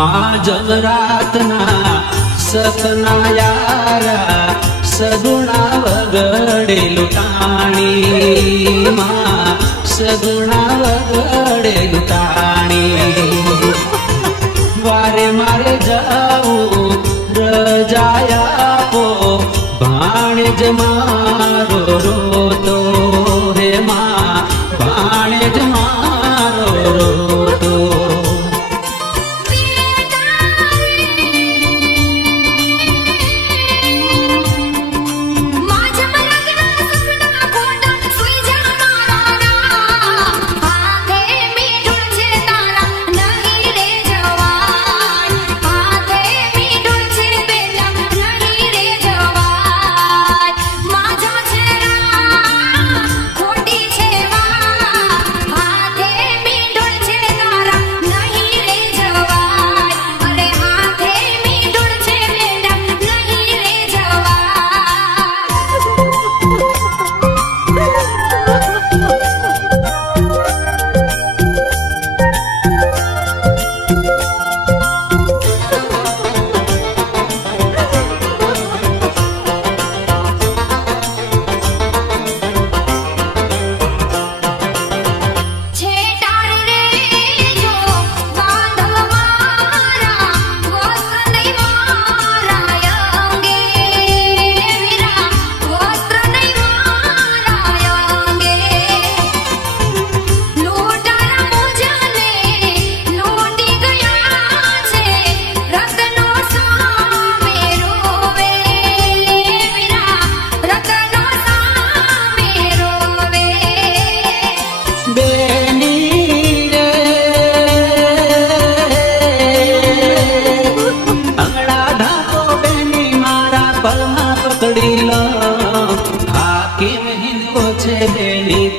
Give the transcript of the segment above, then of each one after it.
माँ जमरातना सपना यारा सगुणा वगड़े लुटाणी माँ सगुणा वगड़े लुटाणी वारे मारे जाऊ रजाया पो भाणेज मारो रोतो हे माँ भाणेज मारो रोतो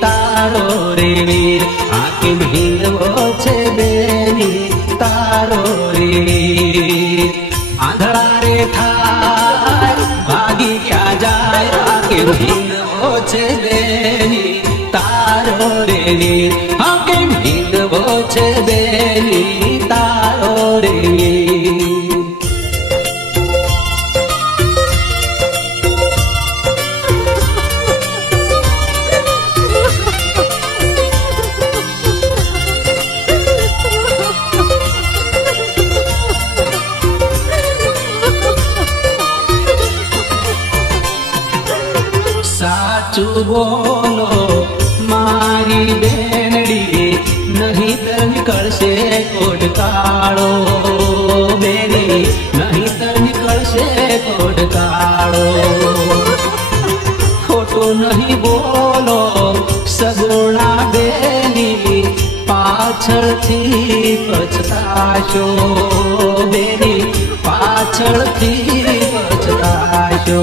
तारो रे वीर हाकिम हिंदवो छे बेनी तारो रे आंधळा रे थाय भागी क्या जाय हाकिम हिंदवो छे बेनी तारो रे वीर हाकिम हिंदवो छे बेनी तारो रे साचू बोलो मारी बेनड़ी नहीं तर निकलशे कोड काळो बेनी नहीं तर निकलशे कोड काळो खोटो नहीं बोलो सगुणा बेनी पाछळथी पछताशो बेनी पाछळथी पछताशो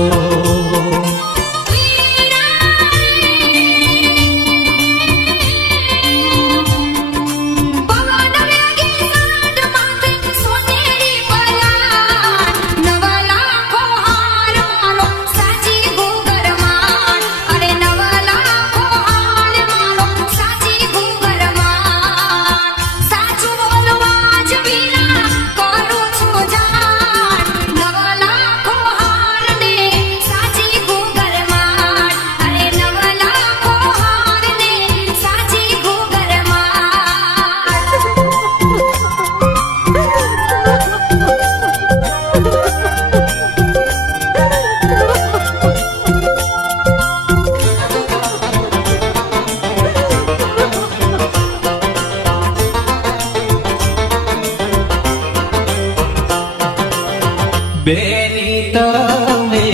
बेनी तमे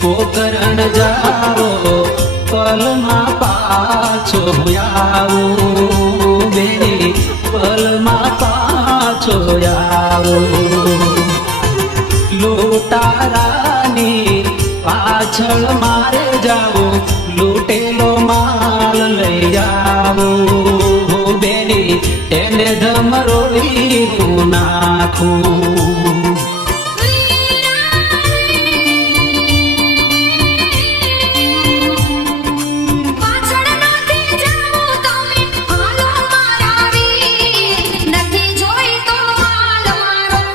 पोकरण जाओ पलमा पाछो आओ बेनी पलमा पाछो आओ लूटारानी पाछळ मारे जाओ लूटेलो माल लई जाओ बेनी एने धमरोड़ी नाखू નથી જોઈ તો હાલ મારો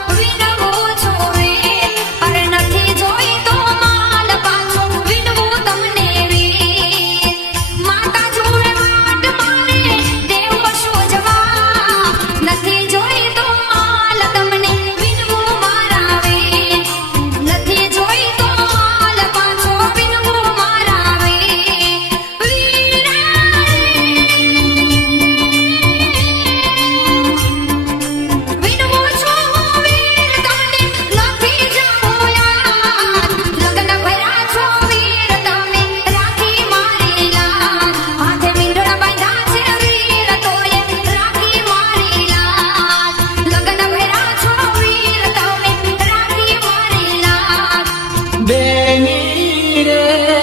બેની રે